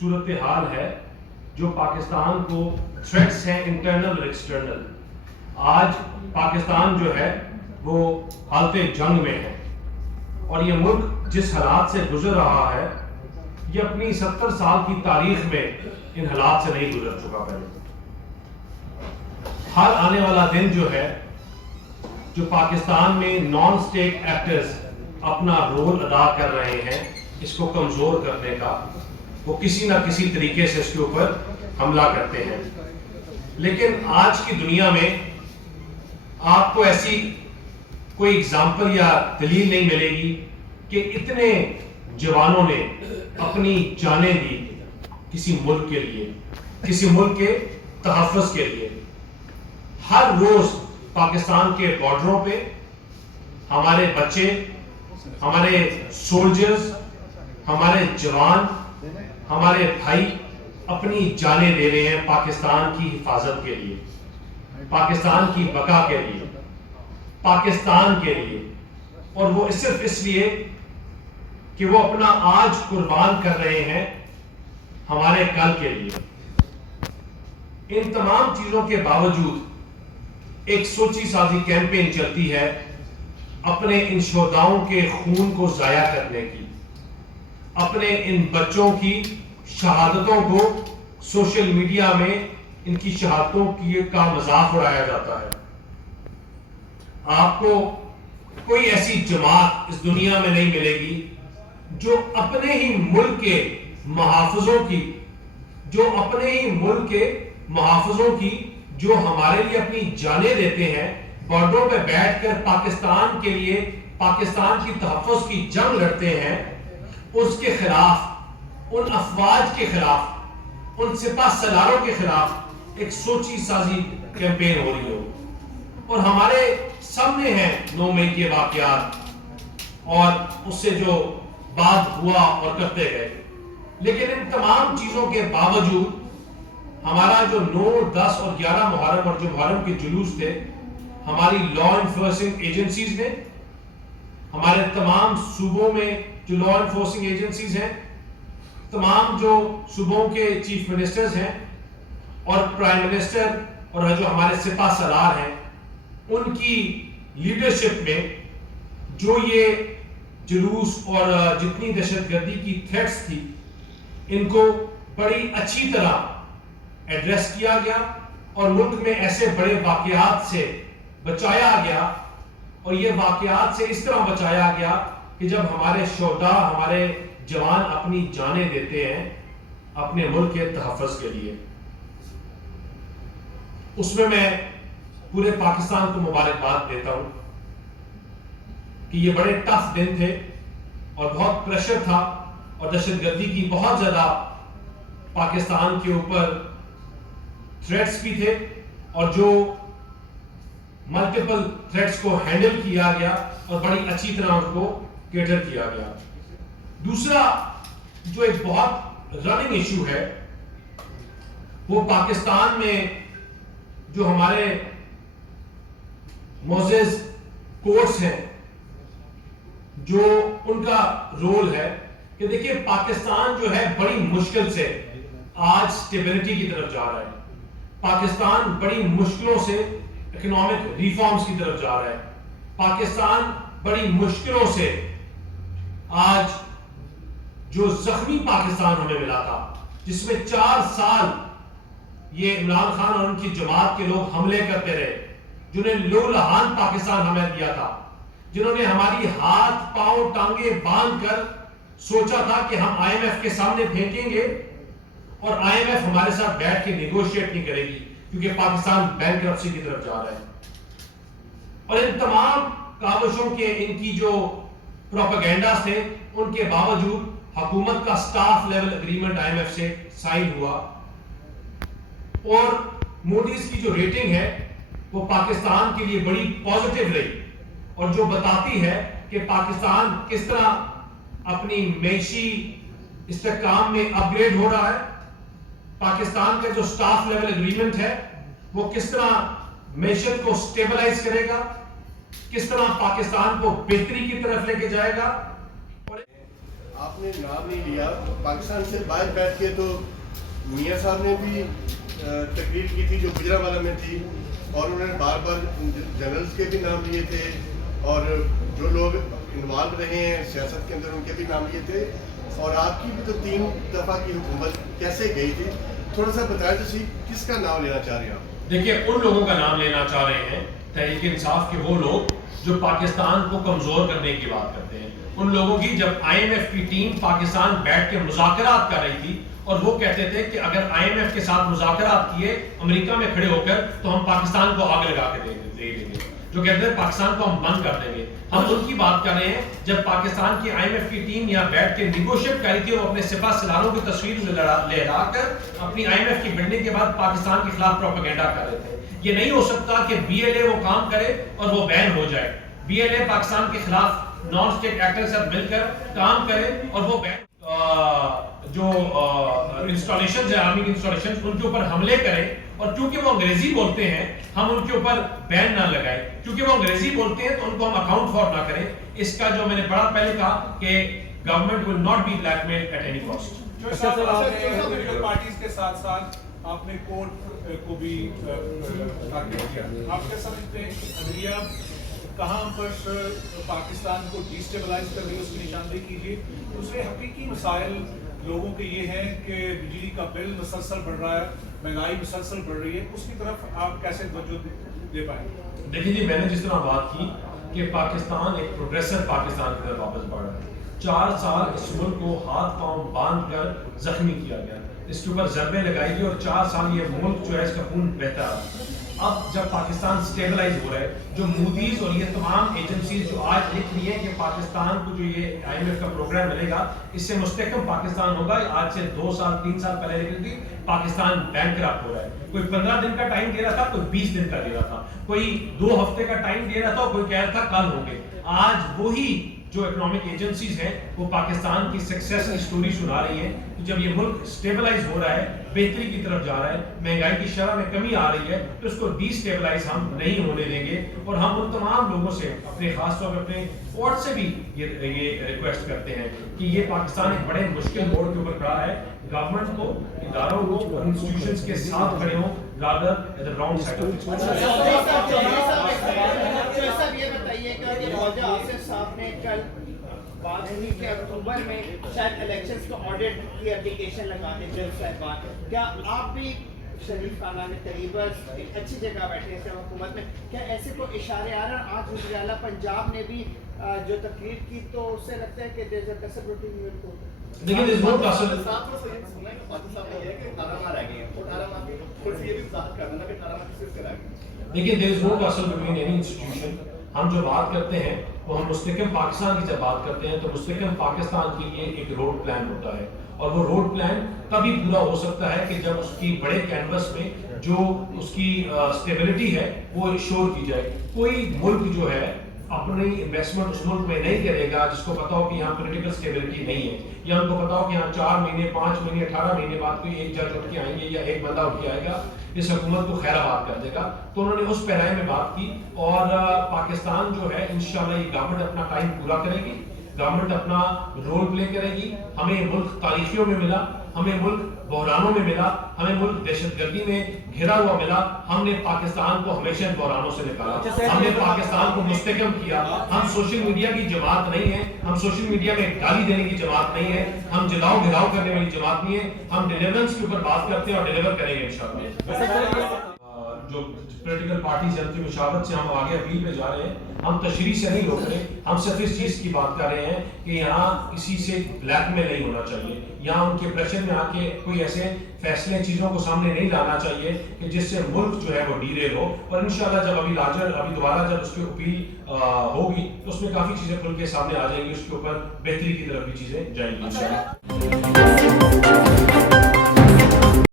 صورتحال ہے جو پاکستان کو تھریٹس ہیں انٹرنل اور ایکسٹرنل. آج پاکستان جو ہے وہ حالت جنگ میں ہے اور یہ ملک جس حالات سے گزر رہا ہے یہ اپنی 70 سال کی تاریخ میں ان حالات سے نہیں گزر چکا پہلے. ہر آنے والا دن جو ہے جو پاکستان میں نان اسٹیٹ ایکٹرز اپنا رول ادا کر رہے ہیں اس کو کمزور کرنے کا، وہ کسی نہ کسی طریقے سے اس کے اوپر حملہ کرتے ہیں. لیکن آج کی دنیا میں آپ کو ایسی کوئی اگزامپل یا دلیل نہیں ملے گی کہ اتنے جوانوں نے اپنی جانیں دی کسی ملک کے لیے، کسی ملک کے تحفظ کے لیے. ہر روز پاکستان کے بارڈروں پہ ہمارے بچے، ہمارے سولجرز، ہمارے جوان، ہمارے بھائی اپنی جانیں دے رہے ہیں پاکستان کی حفاظت کے لیے، پاکستان کی بقا کے لیے، پاکستان کے لیے. اور وہ صرف اس لیے کہ وہ اپنا آج قربان کر رہے ہیں ہمارے کل کے لیے. ان تمام چیزوں کے باوجود ایک سوچی سازی کیمپین چلتی ہے اپنے ان شہداؤں کے خون کو ضائع کرنے کی، اپنے ان بچوں کی شہادتوں کو سوشل میڈیا میں ان کی شہادتوں کا مذاق اڑایا جاتا ہے. آپ کو کوئی ایسی جماعت اس دنیا میں نہیں ملے گی جو اپنے ہی ملک کے محافظوں کی، جو اپنے ہی ملک کے محافظوں کی، جو ہمارے لیے اپنی جانیں دیتے ہیں، بارڈروں پہ بیٹھ کر پاکستان کے لیے، پاکستان کی تحفظ کی جنگ لڑتے ہیں، اس کے خلاف، ان افواج کے خلاف، ان سپاہ سالاروں کے خلاف ایک سوچی سازی کیمپین ہو رہی ہو. اور ہمارے سامنے ہیں 9 مئی کے واقعات اور اس سے جو بعد ہوا اور کرتے گئے. لیکن ان تمام چیزوں کے باوجود ہمارا جو 9، 10 اور 11 محرم اور جو محرم کے جلوس تھے، ہماری لا انفورسنگ ایجنسیز نے، ہمارے تمام صوبوں میں جو لا انفورسنگ ایجنسیز ہیں، تمام جو صوبوں کے چیف منسٹرز ہیں اور پرائم منسٹر اور جو ہمارے سپاہ سالار ہیں، ان کی لیڈرشپ میں جو یہ جلوس اور جتنی دہشت گردی کی تھریٹس تھی ان کو بڑی اچھی طرح ایڈریس کیا گیا اور ملک میں ایسے بڑے واقعات سے بچایا گیا. اور یہ واقعات سے اس طرح بچایا گیا کہ جب ہمارے شہداء، ہمارے جوان اپنی جانیں دیتے ہیں اپنے ملک کے تحفظ کے لیے، اس میں پورے پاکستان کو مبارکباد دیتا ہوں کہ یہ بڑے ٹف دن تھے اور بہت پریشر تھا اور دہشت گردی کی بہت زیادہ پاکستان کے اوپر تھریٹس بھی تھے اور جو ملٹیپل تھریٹس کو ہینڈل کیا گیا اور بڑی اچھی طرح ان کو کیٹر کیا گیا. دوسرا جو ایک بہت رننگ ایشو ہے وہ پاکستان میں جو ہمارے معزز کورٹس ہیں، جو ان کا رول ہے کہ دیکھیں پاکستان جو ہے بڑی مشکل سے آج سٹیبلٹی کی طرف جا رہا ہے. پاکستان بڑی مشکلوں سے اکنامک ریفارمز کی طرف جا رہا ہے. پاکستان بڑی مشکلوں سے آج جو زخمی پاکستان ہمیں ملا تھا، جس میں 4 سال یہ عمران خان اور ان کی جماعت کے لوگ حملے کرتے رہے، جنہوں نے لو لہان پاکستان ہمیں دیا تھا، جنہوں نے ہماری ہاتھ پاؤں ٹانگیں باندھ کر سوچا تھا کہ ہم آئی ایم ایف کے سامنے پھینکیں گے اور آئی ایم ایف ہمارے ساتھ بیٹھ کے نیگوشیٹ نہیں کرے گی کیونکہ پاکستان بینکرپسی کی طرف جا رہا ہے. اور ان تمام کاوشوں کے، ان کی جو پروپیگنڈاز تھے، ان کے باوجود حکومت کا سٹاف لیول اگریمنٹ آئی ایم ایف سے سائن ہوا اور موڈیز کی جو ریٹنگ ہے وہ پاکستان کے لیے بڑی پازیٹیو رہی اور جو بتاتی ہے کہ پاکستان کس طرح اپنی معیشی استحکام میں اپ گریڈ ہو رہا ہے. پاکستان کا جو سٹاف لیول اگریمنٹ ہے وہ کس طرح معیشت کو سٹیبلائز کرے گا، کس طرح پاکستان کو بہتری کی طرف لے کے جائے گا. آپ نے نام نہیں لیا، پاکستان سے باہر بیٹھ کے تو میاں صاحب نے بھی تقریر کی تھی جو گجرانوالہ میں تھی، اور انہوں نے بار بار جنرلز کے بھی نام لیے تھے، اور جو لوگ انوالو رہے ہیں سیاست کے اندر ان کے بھی نام لیے تھے، اور آپ کی بھی تو 3 دفعہ کی حکومت کیسے گئی تھی؟ تھوڑا سا بتائیں تو صحیح، کس کا نام لینا چاہ رہے ہیں آپ؟ دیکھیے ان لوگوں کا نام لینا چاہ رہے ہیں تحریک انصاف کے وہ لوگ جو پاکستان کو کمزور کرنے کی بات کرتے ہیں، ان لوگوں کی جب آئی ایم ایف کی ٹیم پاکستان بیٹھ کے مذاکرات کر رہی تھی اور وہ کہتے تھے کہ اگر آئی ایم ایف کے ساتھ مذاکرات کیے امریکہ میں کھڑے ہو کر تو ہم پاکستان کو آگ لگا کے دے دیں گے، جو کہتے ہیں پاکستان کو ہم بند کر دیں گے، ہم ان کی بات کر رہے ہیں جب پاکستان کی آئی ایم ایف کی ٹیم یہاں بیٹھ کے نیگوشیٹ کر رہی تھی، وہ اپنے سپاہ سالاروں کی تصویر لہرا کر اپنی آئی ایم ایف کی بننے کے بعد پاکستان کے خلاف پروپیگنڈا کر رہے تھے۔ یہ نہیں ہو سکتا کہ بی ایل اے وہ کام کرے اور وہ بین ہو جائے، بی ایل اے پاکستان کے خلاف نان اسٹیٹ ایکٹر سے مل کر کام کرے اور وہ بین جو انسٹالیشنز ہیں آرمی کی انسٹالیشنز ان کے اوپر حملے کریں، اور چونکہ وہ انگریزی بولتے ہیں ہم ان کے اوپر بین نہ لگائیں، کیونکہ وہ انگریزی بولتے ہیں تو ان کو ہم اکاؤنٹ فار نہ کریں۔ اس کا جو میں نے بڑا پہلے کہا کہ government will not be blackmail at any cost. Political parties کے ساتھ ساتھ آپ نے کورٹ کو بھی ٹارگیٹ کیا، آپ کیا سمجھتے ہیں عدلیہ کہاں پر پاکستان کو ڈیسٹیبلائز کر رہی ہے، اس کی نشاندہی کیجیے۔ دوسرے حقیقی مسائل لوگوں کے یہ ہیں کہ بجلی کا بل مسلسل بڑھ رہا ہے، مہنگائی مسلسل بڑھ رہی ہے، اس کی طرف آپ کیسے توجہ دے پائیں؟ دیکھیں جی، میں نے جس طرح بات کی کہ پاکستان ایک پروگریسو پاکستان کی طرف واپس بڑھ رہا ہے، 4 سال اس ملک کو ہاتھ پاؤں باندھ کر زخمی کیا گیا، اس کے اوپر ضربیں لگائی گئی اور 4 سال یہ ملک جو ہے اس کا خون بہتا رہا۔ اب جب پاکستان سٹیبلائز ہو رہا ہے، جو مودیز اور یہ تمام ایجنسیز جو آج لکھ رہی ہیں کہ پاکستان کو جو یہ آئی ایم ایف کا پروگرام ملے گا اس سے مستحکم پاکستان ہوگا، آج سے 2 سال 3 سال پہلے لکھ رہی تھی پاکستان بینکرپٹ ہو رہا ہے، کوئی 15 دن کا ٹائم دے رہا تھا، کوئی 20 دن کا دے رہا تھا، کوئی 2 ہفتے کا ٹائم دے رہا تھا، کوئی کہہ رہا تھا کل ہوں گے۔ آج وہی جو اکنامک ایجنسیز ہیں وہ پاکستان کی سکسیس کی سٹوری سنا رہی ہیں کہ جب یہ ملک سٹیبلائز ہو رہا ہے، بہتری کی طرف جا رہا ہے، مہنگائی کی شرح میں کمی آ رہی ہے، تو اس کو ڈی سٹیبلائز ہم نہیں ہونے دیں گے، اور ہم ان تمام لوگوں سے اپنے خاص طور پر اپنے کورٹ سے بھی یہ ریکویسٹ کرتے ہیں کہ یہ پاکستان ایک بڑے مشکل موڑ کے اوپر کھڑا ہے، گورنمنٹ کو، اداروں کو اور انسٹیٹیوشنز کے ساتھ کھڑے ہوں rather at the wrong side of it۔ صاحب یہ بتائیے کہ خواجہ آصف صاحب نے کل بات ہوئی کہ اکتوبر میں شاید الیکشنز کو آڈٹ کی اپلیکیشن لگانے جج صاحبان، کیا آپ بھی شریف خاندان قریبا ایک اچھی جگہ بیٹھے ہیں حکومت میں، کیا ایسے کوئی اشارے آ رہے ہیں؟ آج وزیر اعلیٰ پنجاب نے بھی جو تقریر کی تو اس سے لگتا ہے کہ دیر از اے possibility in کو لیکن اس وقت اصل دیکھیں there is no tussle between any institution۔ ہم جو بات کرتے ہیں وہ ہم مستحکم پاکستان کی جب بات کرتے ہیں تو مستحکم پاکستان کے لیے ایک روڈ پلان ہوتا ہے، اور وہ روڈ پلان تبھی پورا ہو سکتا ہے کہ جب اس کی بڑے کینوس میں جو اس کی سٹیبلٹی ہے وہ شور کی جائے۔ کوئی ملک جو ہے اپنی انویسٹمنٹ اس ملک میں نہیں کرے گا جس کو پتا ہو کہ یہاں پولیٹیکل سٹیبلٹی نہیں ہے، یا ان کو پتا ہو کہ یہاں 4 مہینے 5 مہینے 18 مہینے بعد کوئی ایک جج اٹھ کے آئیں گے یا ایک بندہ اٹھ کے آئے گا اس حکومت کو خیر آباد کر دے گا، تو انہوں نے اس پیرائے میں بات کی۔ اور پاکستان جو ہے انشاءاللہ یہ گورنمنٹ اپنا ٹائم پورا کرے گی، گورنمنٹ اپنا رول پلے کرے گی۔ ہمیں ملک تاریخیوں میں ملا، ہمیں ملک بحرانوں میں ملا، ہمیں ملک دہشت گردی میں گھرا ہوا ملا، ہم نے پاکستان کو ہمیشہ بحرانوں سے نکالا، ہم نے پاکستان کو مستحکم کیا۔ ہم سوشل میڈیا کی جماعت نہیں ہے، ہم سوشل میڈیا میں گالی دینے کی جماعت نہیں ہے، ہم جلاؤ گھراؤ کرنے والی جماعت نہیں ہے، ہم ڈیلیورنس کے اوپر بات کرتے ہیں اور ڈیلیور کریں گے انشاءاللہ۔ جو پولیٹیکل پارٹیز ہیں ان کی مشاورت سے ہم آگے اپیل پہ جا رہے ہیں، ہم تشریح سے نہیں روک رہے، ہم صرف اس چیز کی بات کر رہے ہیں کہ یہاں کسی سے بلیک میل نہیں ہونا چاہیے، یہاں ان کے پریشر میں آ کے کوئی ایسے فیصلے چیزوں کو سامنے نہیں لانا چاہیے کہ جس سے ملک جو ہے وہ ڈیریل ہو۔ اور انشاءاللہ جب ابھی دوبارہ جب اس کی اپیل ہوگی تو اس میں کافی چیزیں کھل کے سامنے آ جائیں گی، اس کے اوپر بہتری کی طرف بھی چیزیں جائیں گی انشاءاللہ۔